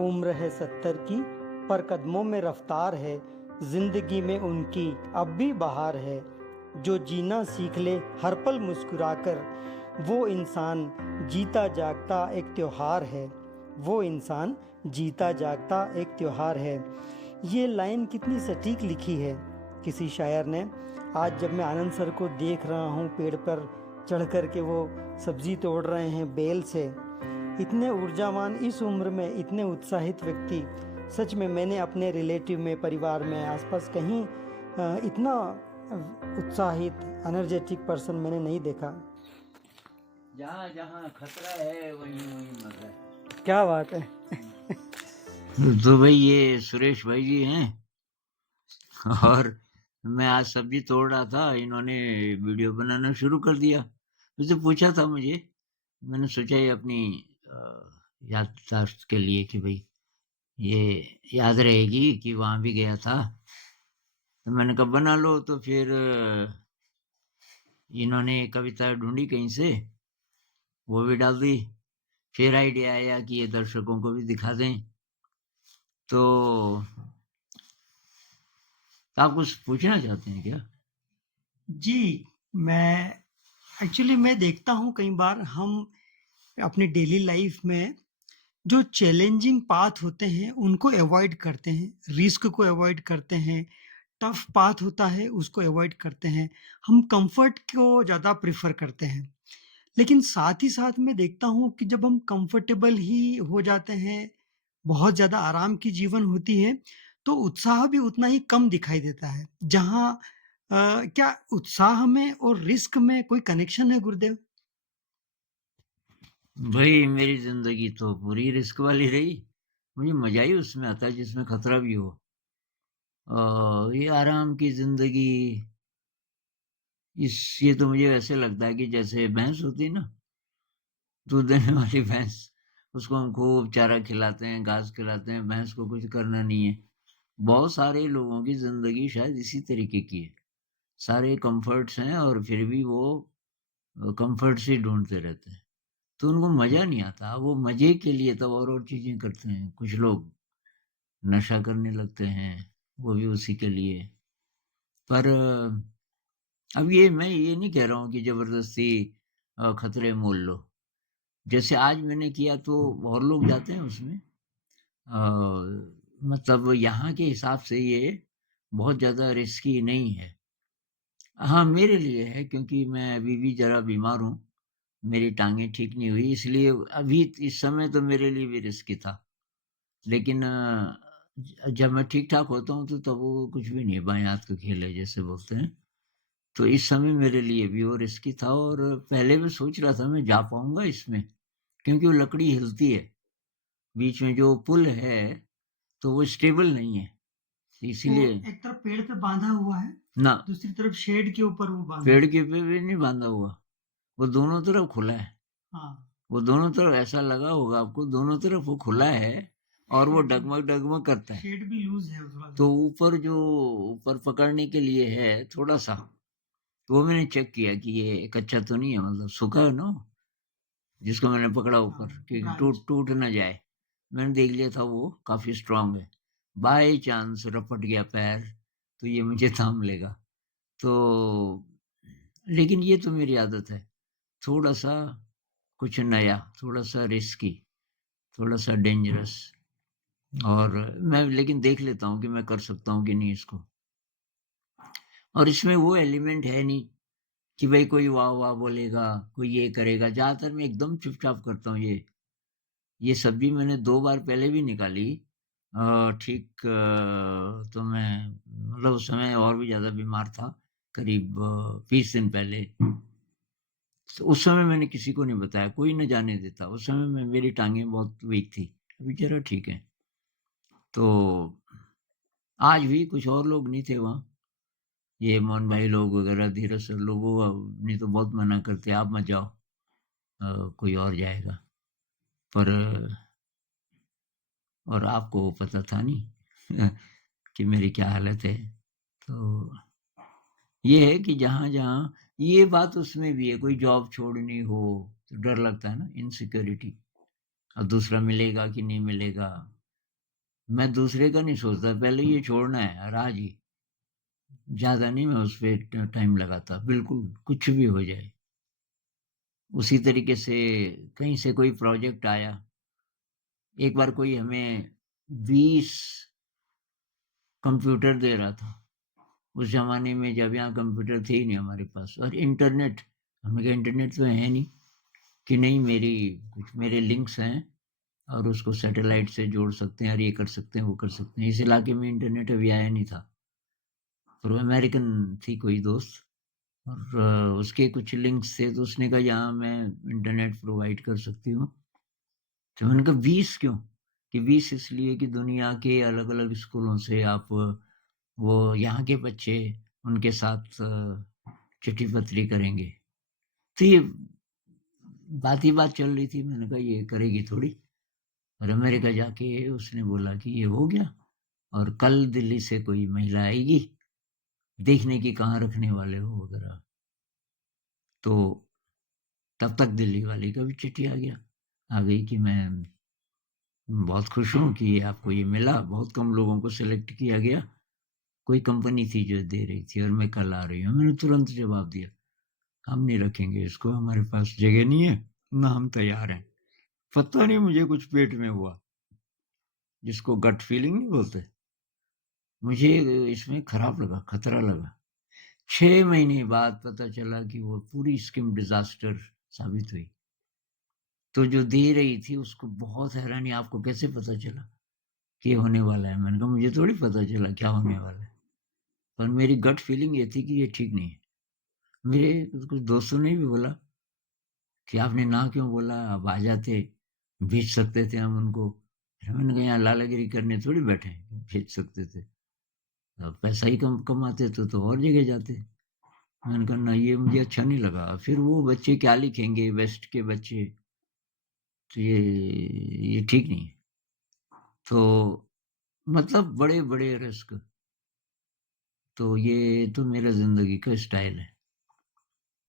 उम्र है 70 की, पर कदमों में रफ्तार है, जिंदगी में उनकी अब भी बहार है। जो जीना सीख ले हर पल मुस्कुराकर, वो इंसान जीता जागता एक त्योहार है। वो इंसान जीता जागता एक त्योहार है। ये लाइन कितनी सटीक लिखी है किसी शायर ने। आज जब मैं आनंद सर को देख रहा हूँ पेड़ पर चढ़ कर के वो सब्जी तोड़ रहे हैं बेल से, इतने ऊर्जावान इस उम्र में इतने उत्साहित व्यक्ति सच में मैंने अपने रिलेटिव में, परिवार में, आसपास कहीं इतना उत्साहित एनर्जेटिक पर्सन मैंने नहीं देखा। जहाँ जहाँ खतरा है वहीं वहीं मजा है। क्या बात है। तो भाई ये सुरेश भाई जी हैं और मैं आज सब्जी तोड़ रहा था, इन्होंने वीडियो बनाना शुरू कर दिया। मुझसे पूछा था मुझे, मैंने सोचा ये अपनी याददाश्त के लिए कि भाई ये याद रहेगी कि वहां भी गया था। तो मैंने कहा बना लो। तो फिर इन्होंने कविता ढूंढी कहीं से, वो भी डाल दी। फिर आइडिया आया कि ये दर्शकों को भी दिखा दें। तो आप कुछ पूछना चाहते हैं क्या? जी, मैं देखता हूँ कई बार हम अपनी डेली लाइफ में जो चैलेंजिंग पाथ होते हैं उनको अवॉइड करते हैं, रिस्क को अवॉइड करते हैं, टफ पाथ होता है उसको अवॉइड करते हैं, हम कंफर्ट को ज़्यादा प्रेफर करते हैं। लेकिन साथ ही साथ मैं देखता हूँ कि जब हम कंफर्टेबल ही हो जाते हैं, बहुत ज़्यादा आराम की जीवन होती है, तो उत्साह भी उतना ही कम दिखाई देता है। जहाँ क्या उत्साह में और रिस्क में कोई कनेक्शन है गुरुदेव? भाई मेरी जिंदगी तो पूरी रिस्क वाली रही। मुझे मजा ही उसमें आता है जिसमें खतरा भी हो। ये आराम की जिंदगी, ये तो मुझे वैसे लगता है कि जैसे भैंस होती है ना, दूध देने वाली भैंस, उसको हम खूब चारा खिलाते हैं, घास खिलाते हैं, भैंस को कुछ करना नहीं है। बहुत सारे लोगों की जिंदगी शायद इसी तरीके की है। सारे कंफर्ट्स हैं और फिर भी वो कंफर्ट्स ही ढूंढते रहते हैं। तो उनको मजा नहीं आता। वो मजे के लिए तब और चीजें करते हैं। कुछ लोग नशा करने लगते हैं, वो भी उसी के लिए। पर अब ये मैं ये नहीं कह रहा हूँ कि जबरदस्ती खतरे मोल लो। जैसे आज मैंने किया तो और लोग जाते हैं उसमें। मतलब यहाँ के हिसाब से ये बहुत ज्यादा रिस्की नहीं है। हाँ मेरे लिए है, क्योंकि मैं अभी भी जरा बीमार हूँ, मेरी टांगे ठीक नहीं हुई, इसलिए अभी इस समय तो मेरे लिए भी रिस्की था। लेकिन जब मैं ठीक ठाक होता हूँ तो तब वो कुछ भी नहीं, बाएं हाथ का खेल है जैसे बोलते हैं। तो इस समय मेरे लिए भी वो रिस्की था। और पहले मैं सोच रहा था मैं जा पाऊंगा इसमें, क्योंकि वो लकड़ी हिलती है, बीच में जो पुल है तो वो स्टेबल नहीं है, वो इसीलिए। एक तरफ पेड़ पे बांधा हुआ है, ना, दूसरी तरफ शेड के ऊपर वो बांधा पेड़ है। के पे भी नहीं बांधा हुआ, वो दोनों तरफ खुला है। हाँ, वो दोनों तरफ ऐसा लगा होगा आपको, दोनों तरफ वो खुला है और वो शेड भी डगमग डगमग करता है। शेड भी लूज है थोड़ा तो सा। ऊपर जो ऊपर पकड़ने के लिए है थोड़ा सा, तो वो मैंने चेक किया कि ये कच्चा तो नहीं है, मतलब सूखा है ना, जिसको मैंने पकड़ा हाँ, ऊपर कि ब्रांच। टूट टूट ना जाए। मैंने देख लिया था वो काफी स्ट्रांग है। बाय चांस रपट गया पैर तो ये मुझे थाम लेगा। तो लेकिन ये तो मेरी आदत है, थोड़ा सा कुछ नया, थोड़ा सा रिस्की, थोड़ा सा डेंजरस। और मैं लेकिन देख लेता हूँ कि मैं कर सकता हूँ कि नहीं इसको। और इसमें वो एलिमेंट है नहीं कि भाई कोई वाह वाह बोलेगा, कोई ये करेगा। ज्यादातर मैं एकदम चुपचाप करता हूँ। ये सब्जी मैंने 2 बार पहले भी निकाली। ठीक तो मैं मतलब उस समय और भी ज्यादा बीमार था, करीब 20 दिन पहले। तो उस समय मैंने किसी को नहीं बताया, कोई न जाने देता। उस समय में मेरी टांगें बहुत वीक थी, अभी जरा ठीक है। तो आज भी कुछ और लोग नहीं थे वहाँ, ये मोहन भाई लोग वगैरह, धीरज सर लोग, वो नहीं तो बहुत मना करते आप मत जाओ, कोई और जाएगा। पर और आपको पता था नहीं कि मेरी क्या हालत है। तो ये है कि जहाँ जहाँ ये बात उसमें भी है, कोई जॉब छोड़नी हो तो डर लगता है ना, इनसिक्योरिटी। अब दूसरा मिलेगा कि नहीं मिलेगा, मैं दूसरे का नहीं सोचता, पहले ये छोड़ना है और आज ही। ज़्यादा नहीं मैं उस पे टाइम लगाता, बिल्कुल कुछ भी हो जाए। उसी तरीके से कहीं से कोई प्रोजेक्ट आया, एक बार कोई हमें 20 कंप्यूटर दे रहा था। उस ज़माने में जब यहाँ कंप्यूटर थे ही नहीं हमारे पास और इंटरनेट, हमने कहा इंटरनेट तो है नहीं, कि नहीं मेरी कुछ मेरे लिंक्स हैं और उसको सैटेलाइट से जोड़ सकते हैं और ये कर सकते हैं, वो कर सकते हैं। इस इलाके में इंटरनेट अभी आया नहीं था। और वो अमेरिकन थी कोई दोस्त और उसके कुछ लिंक्स थे तो उसने कहा यहाँ मैं इंटरनेट प्रोवाइड कर सकती हूँ। तो मैंने कहा 20 क्यों? कि 20 इसलिए कि दुनिया के अलग-अलग स्कूलों से आप वो यहाँ के बच्चे उनके साथ चिट्ठी-पत्री करेंगे। तो ये बात ही बात चल रही थी, मैंने कहा ये करेगी थोड़ी। और अमेरिका जाके उसने बोला कि ये हो गया और कल दिल्ली से कोई महिला आएगी, देखने की कहाँ रखने वाले हो वगैरह। तो तब तक दिल्ली वाली का भी चिट्ठी आ गई कि मैं बहुत खुश हूँ कि आपको ये मिला, बहुत कम लोगों को सेलेक्ट किया गया। कोई कंपनी थी जो दे रही थी और मैं कल आ रही हूँ। मैंने तुरंत जवाब दिया, हम नहीं रखेंगे इसको, हमारे पास जगह नहीं है, ना हम तैयार हैं। पता नहीं मुझे कुछ पेट में हुआ, जिसको गट फीलिंग नहीं बोलते। मुझे इसमें खराब लगा, खतरा लगा। 6 महीने बाद पता चला कि वो पूरी स्कीम डिज़ास्टर साबित हुई। तो जो दे रही थी उसको बहुत हैरानी, आपको कैसे पता चला कि ये होने वाला है? मैंने कहा मुझे थोड़ी पता चला क्या होने वाला है। पर मेरी गट फीलिंग ये थी कि ये ठीक नहीं है। मेरे कुछ दोस्तों ने भी बोला कि आपने ना क्यों बोला? आप आ जाते, भेज सकते थे हम उनको। फिर मैंने कहा यहाँ लालागिरी करने थोड़ी बैठे हैं, भेज सकते थे। अब पैसा ही कमाते तो और जगह जाते। मैंने कहा ना ये मुझे अच्छा नहीं लगा। फिर वो बच्चे क्या लिखेंगे वेस्ट के बच्चे, तो ये ठीक नहीं है। तो मतलब बड़े-बड़े रिस्क, तो ये तो मेरा ज़िंदगी का स्टाइल है।